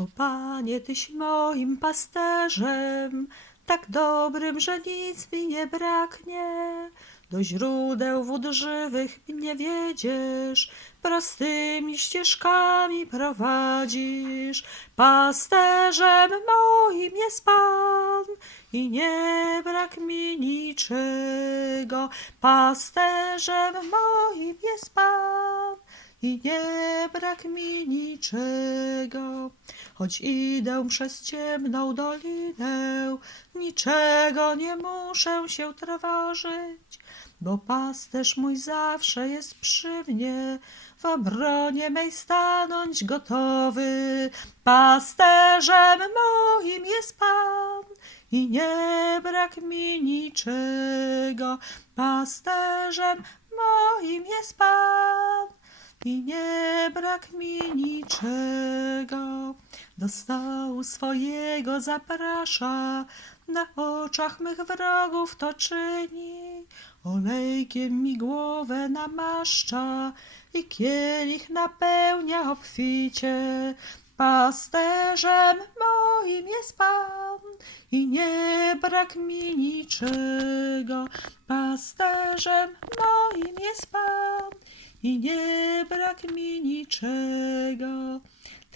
O Panie, Tyś moim pasterzem, tak dobrym, że nic mi nie braknie. Do źródeł wód żywych mnie wiedziesz, prostymi ścieżkami prowadzisz. Pasterzem moim jest Pan i nie brak mi niczego. Pasterzem moim jest Pan i nie brak mi niczego. Choć idę przez ciemną dolinę, niczego nie muszę się trwożyć, bo pasterz mój zawsze jest przy mnie, w obronie mej stanąć gotowy. Pasterzem moim jest Pan i nie brak mi niczego. Pasterzem moim jest Pan i nie brak mi niczego. Do stołu swojego zaprasza, na oczach mych wrogów to czyni. Olejkiem mi głowę namaszcza i kielich napełnia obficie. Pasterzem moim jest Pan i nie brak mi niczego. Pasterzem moim jest Pan i nie brak mi niczego.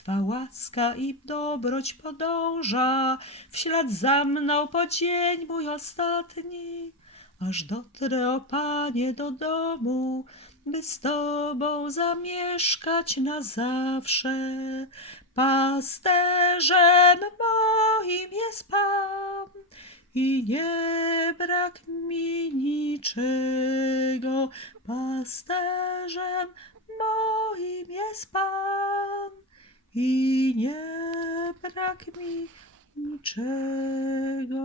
Twa łaska i dobroć podąża w ślad za mną po dzień mój ostatni, aż dotrę, o Panie, do domu, by z Tobą zamieszkać na zawsze. Pasterzem moim jest Pan i nie brak mi niczego. Pasterzem moim jest Pan i nie brak mi niczego.